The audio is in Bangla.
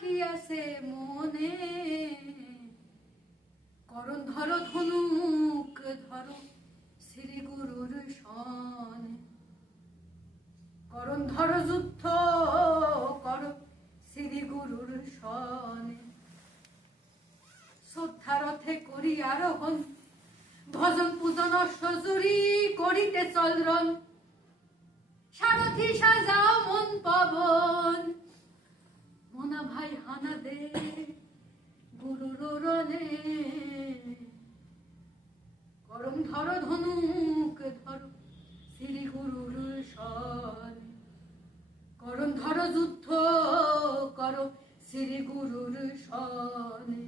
কি আছে মনে, করণ ধরো ধনুক ধরো শ্রী গুরুর সনে, করণ ধরো যুদ্ধ করো শ্রী গুরুর সনে, শ্রদ্ধারথে করি আরোহণ, ভজন পূজন অশ্বজুরি করিতে চলরণ, সারথি সাজাও মন পবন, মোনা ভাই হানা দে গুরুর রণে, করম ধরো ধনুক ধরো শ্রী গুরুর সনে, করম ধরো যুদ্ধ করো শ্রী গুরুর সনে।